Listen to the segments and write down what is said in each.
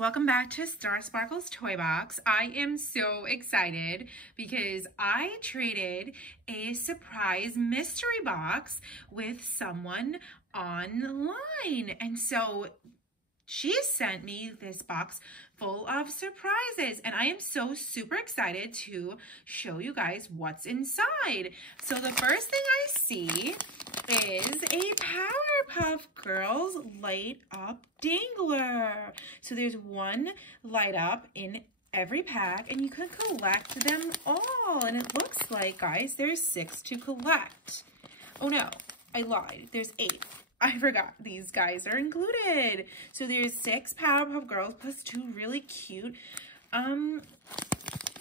welcome back to Star Sparkles Toy Box. I am so excited because I traded a surprise mystery box with someone online, and so she sent me this box full of surprises, and I am so super excited to show you guys what's inside. So the first thing I see is a Powerpuff Girls light up dangler. So there's one light up in every pack, and you can collect them all. And it looks like, guys, there's 6 to collect. Oh no, I lied. There's 8. I forgot these guys are included. So there's 6 Powerpuff Girls plus 2 really cute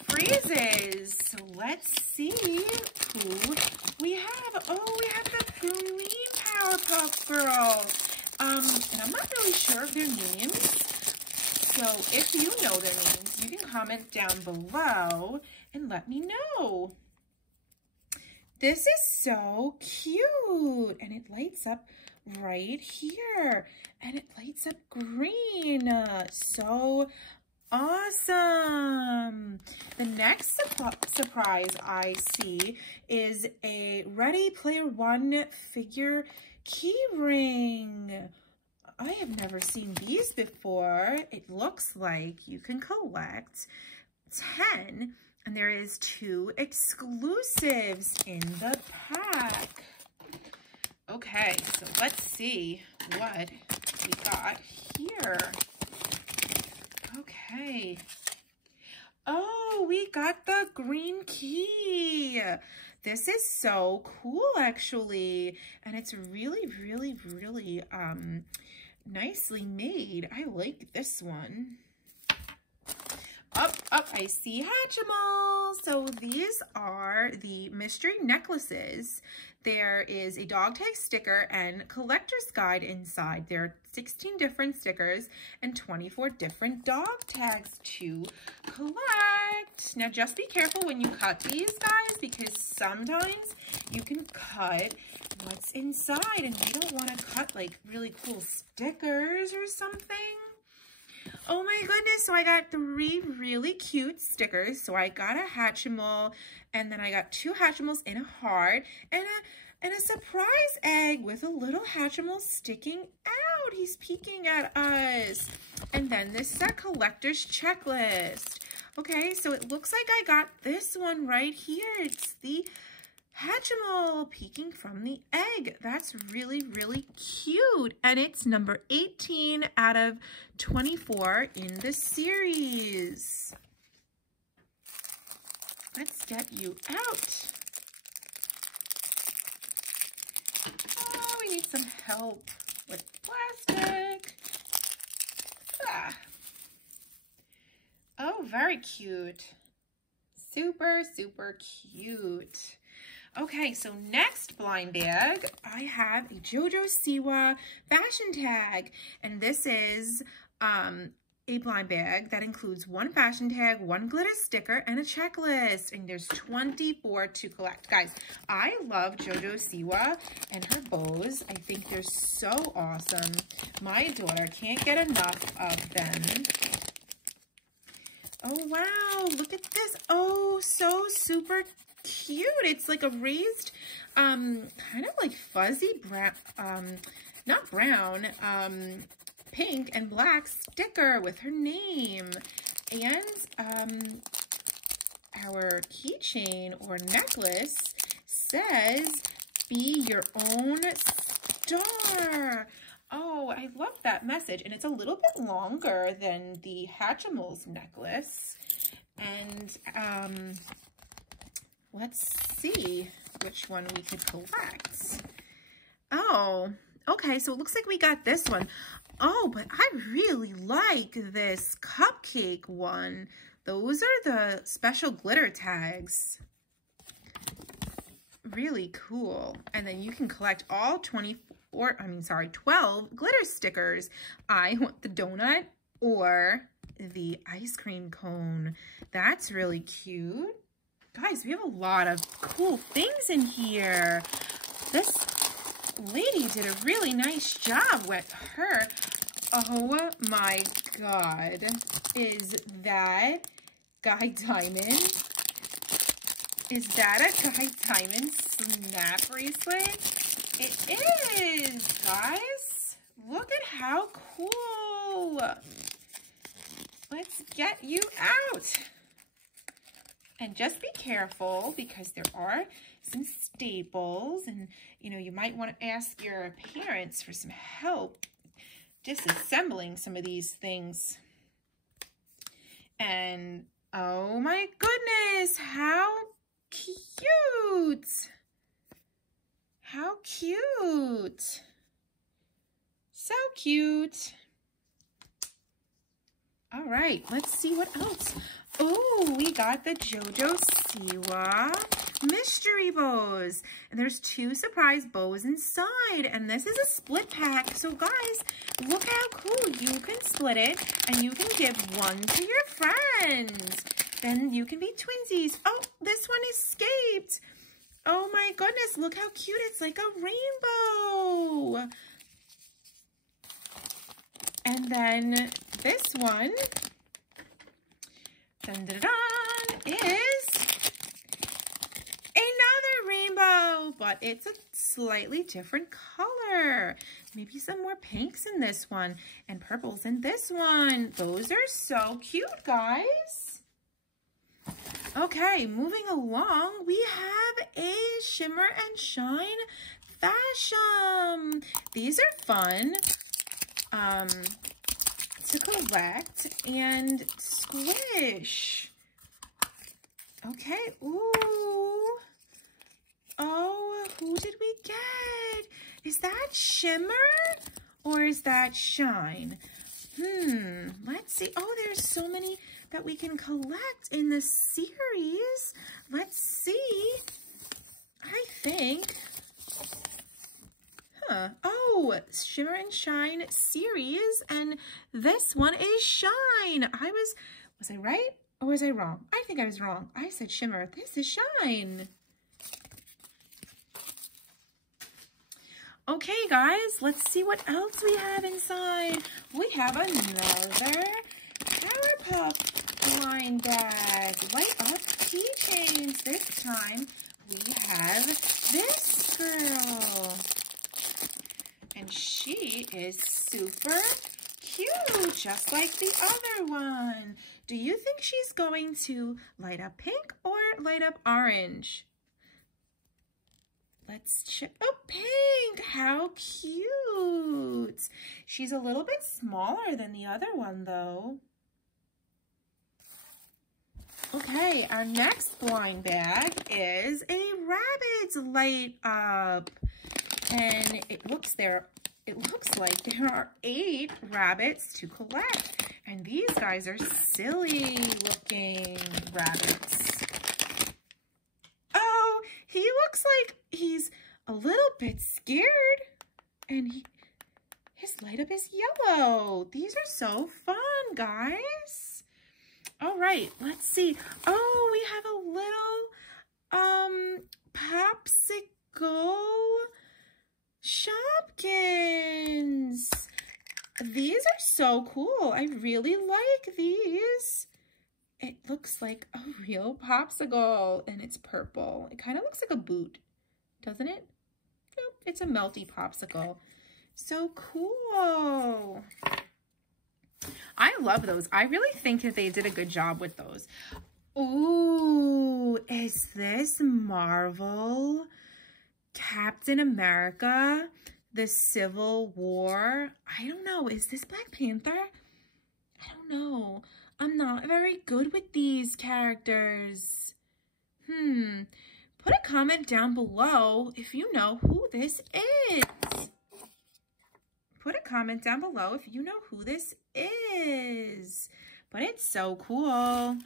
phrases. So let's see who we have. Oh, we have the green Powerpuff Girls. And I'm not really sure of their names. So if you know their names, you can comment down below and let me know. This is so cute, and it lights up right here, and it lights up green. So awesome. The next surprise I see is a Ready Player One figure key ring. I have never seen these before. It looks like you can collect 10, and there is 2 exclusives in the pack. Okay, so let's see what we got here. Okay. Oh, we got the green key. This is so cool, actually. And it's really, really, really nicely made. I like this one. Up, I see Hatchimals. So these are the mystery necklaces. There is a dog tag sticker and collector's guide inside. There are 16 different stickers and 24 different dog tags to collect. Now just be careful when you cut these, guys, because sometimes you can cut what's inside, and you don't want to cut like really cool stickers or something. Oh my goodness, so I got 3 really cute stickers. So I got a Hatchimal, and then I got 2 Hatchimals in a heart, and a surprise egg with a little Hatchimal sticking out. He's peeking at us. And then this is our collector's checklist. Okay, so it looks like I got this one right here. It's the Hatchimal peeking from the egg. That's really, really cute. And it's number 18 out of 24 in the series. Let's get you out. Oh, we need some help with plastic. Ah. Oh, very cute. Super, super cute. Okay, so next blind bag, I have a Jojo Siwa fashion tag, and this is a blind bag that includes 1 fashion tag, 1 glitter sticker, and a checklist, and there's 24 to collect. Guys, I love Jojo Siwa and her bows. I think they're so awesome. My daughter can't get enough of them. Oh, wow, look at this. Oh, so super cute. It's like a raised, kind of like fuzzy brown, not brown, pink and black sticker with her name. And our keychain or necklace says, "Be your own star." Oh, I love that message. And it's a little bit longer than the Hatchimals necklace. And let's see which one we could collect. Oh, okay, so it looks like we got this one. Oh, but I really like this cupcake one. Those are the special glitter tags. Really cool. And then you can collect all 12 glitter stickers. I want the donut or the ice cream cone. That's really cute. Guys, we have a lot of cool things in here. This lady did a really nice job with her Oh my God. Is that Guy Diamond? Is that a Guy Diamond snap bracelet? It is, guys. Look at how cool. Let's get you out. And just be careful because there are some staples and, you know, you might want to ask your parents for some help disassembling some of these things. And, oh my goodness, how cute. How cute. So cute. All right, let's see what else. Oh, we got the Jojo Siwa mystery bows. And there's 2 surprise bows inside. And this is a split pack. So guys, look how cool. You can split it and you can give one to your friends. Then you can be twinsies. Oh, this one escaped. Oh my goodness, look how cute. It's like a rainbow. And then this one, dun, dun, dun, is another rainbow, but it's a slightly different color. Maybe some more pinks in this one and purples in this one. Those are so cute, guys. Okay, moving along, we have a Shimmer and Shine Fashion. These are fun to collect and squish. Okay, ooh. Oh, who did we get? Is that Shimmer or is that Shine? Let's see. Oh, there's so many that we can collect in the series. Let's see. I think, oh, Shimmer and Shine series, and this one is Shine. Was I right or was I wrong? I think I was wrong. I said Shimmer. This is Shine. Okay, guys, let's see what else we have inside. We have another Powerpuff line bag. Light up keychains. This time we have this girl. And she is super cute, just like the other one. Do you think she's going to light up pink or light up orange? Let's check. Oh, pink. How cute. She's a little bit smaller than the other one, though. Okay, our next blind bag is a rabbit light up. And it looks like there are 8 rabbits to collect. And these guys are silly looking rabbits. Oh, he looks like he's a little bit scared. And his light up is yellow. These are so fun, guys. All right, let's see. Oh, we have a little popsicle Shopkins. These are so cool. I really like these. It looks like a real popsicle and it's purple. It kind of looks like a boot, doesn't it? Nope, it's a melty popsicle. So cool. I love those. I really think that they did a good job with those. Ooh, is this Marvel Captain America, the Civil War? I don't know. Is this Black Panther? I don't know. I'm not very good with these characters. Put a comment down below if you know who this is. Put a comment down below if you know who this is. But it's so cool.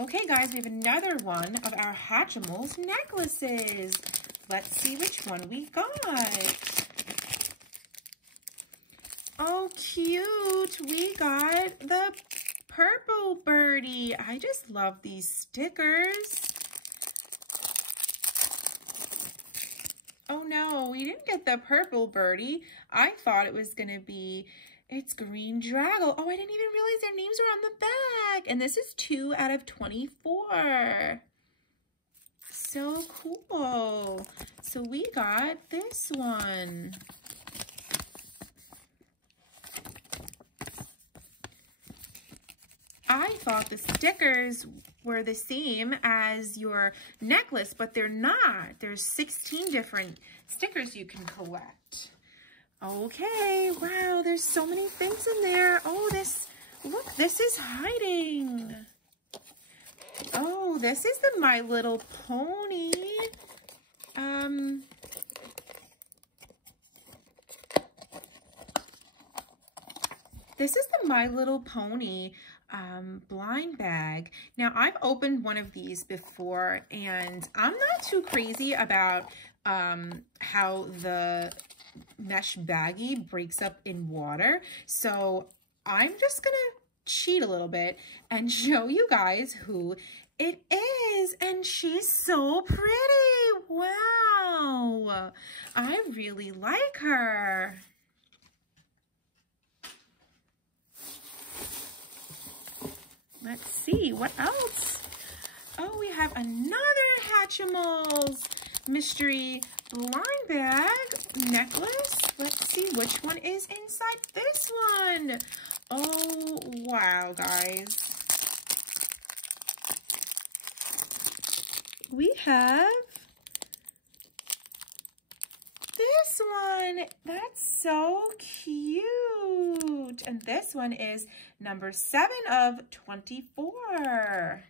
Okay, guys, we have another one of our Hatchimals necklaces. Let's see which one we got. Oh, cute. We got the purple birdie. I just love these stickers. Oh, no, we didn't get the purple birdie. I thought it was going to be It's Green Drago. Oh, I didn't even realize their names were on the back. And this is 2 out of 24. So cool. So we got this one. I thought the stickers were the same as your necklace, but they're not. There's 16 different stickers you can collect. Okay, wow, there's so many things in there. Oh, look, this is hiding. Oh, this is the My Little Pony. This is the My Little Pony blind bag. Now, I've opened one of these before, and I'm not too crazy about how the mesh baggie breaks up in water. So I'm just gonna cheat a little bit and show you guys who it is. And she's so pretty. Wow. I really like her. Let's see, what else? Oh, we have another Hatchimals mystery blind bag necklace. Let's see which one is inside this one. Oh, wow, guys. We have this one. That's so cute. And this one is number 7 of 24.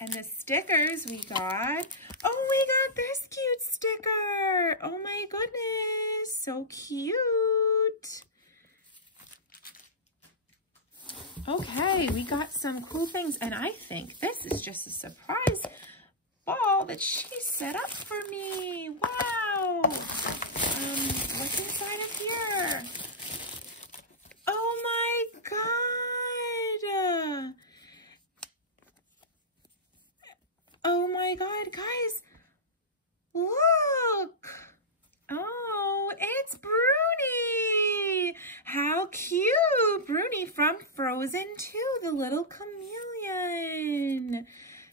And the stickers we got. Oh, we got this cute sticker. Oh my goodness. So cute. Okay, we got some cool things. And I think this is just a surprise ball that she set up for me. Wow. What's inside of here? Oh my God. Oh my God, guys. Look. Oh, it's Bruni. How cute. Bruni from Frozen 2, the little chameleon.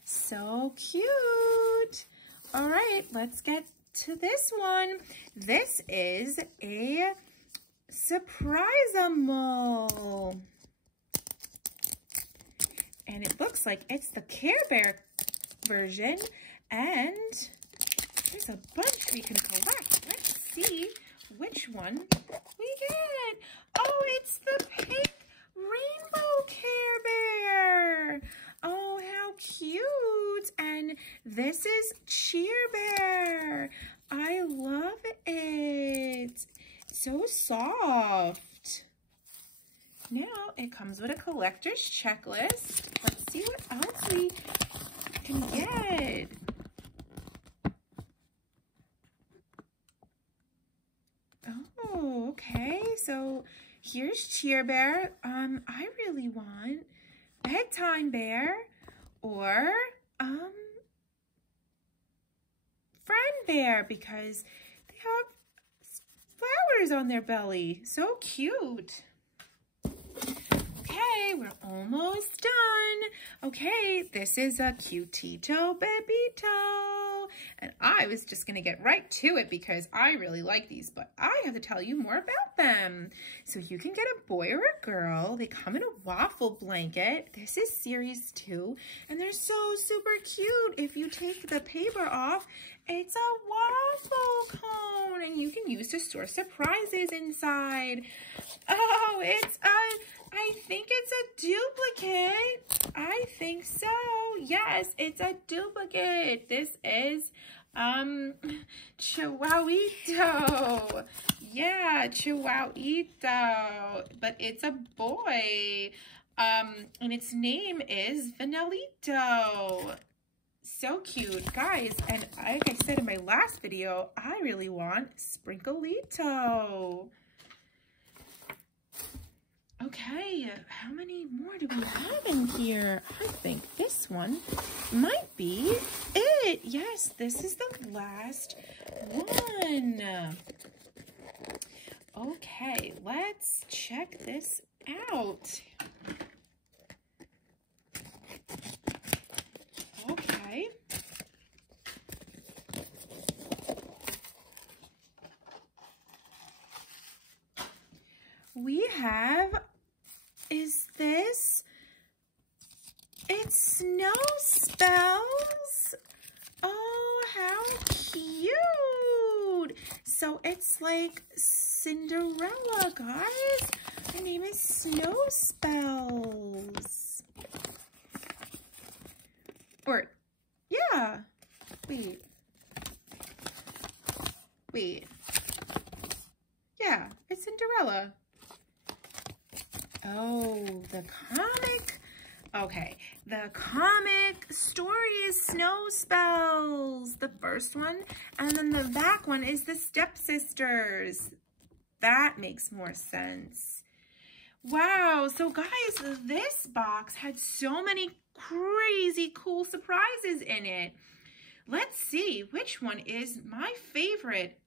So cute. All right, let's get to this one. This is a Surprise-a-Mole. And it looks like it's the Care Bear version. And there's a bunch we can collect. Let's see which one we get. Oh, it's the pink rainbow Care Bear. Oh, how cute. And this is Cheer Bear. I love it. So soft. Now it comes with a collector's checklist. Let's see what else we can get. Oh, okay. So here's Cheer Bear. I really want Bedtime Bear or Friend Bear because they have flowers on their belly. So cute. Okay, we're almost done. Okay, this is a Cutito Bebito. And I was just going to get right to it because I really like these, but I have to tell you more about them. So you can get a boy or a girl. They come in a waffle blanket. This is series 2, and they're so super cute. If you take the paper off, it's a waffle cone, and you can use to store surprises inside. Oh, I think it's a duplicate. I think so. Yes, it's a duplicate. This is Chihuahuito. Yeah, Chihuahuito. But it's a boy. And its name is Vannelli Dough. So cute, guys. And like I said in my last video, I really want Sprinklito. Okay, how many more do we have in here? I think this one might be it. Yes, this is the last one. Okay, let's check this out. Okay. We have, is this, it's Snow Spells. Oh, how cute. So it's like Cinderella, guys. Her name is Snow Spells. Or, yeah. Wait. Yeah, it's Cinderella. Oh, the comic. Okay, the comic story is Snow Spells, the first one. And then the back one is the Stepsisters. That makes more sense. Wow, so guys, this box had so many crazy cool surprises in it. Let's see which one is my favorite.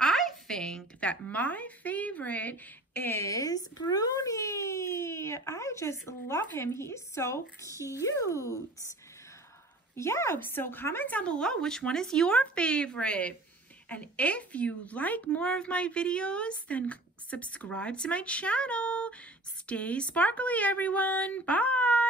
I think that my favorite is Bruni. I just love him. He's so cute. Yeah, so comment down below which one is your favorite. And if you like more of my videos, then subscribe to my channel. Stay sparkly, everyone. Bye.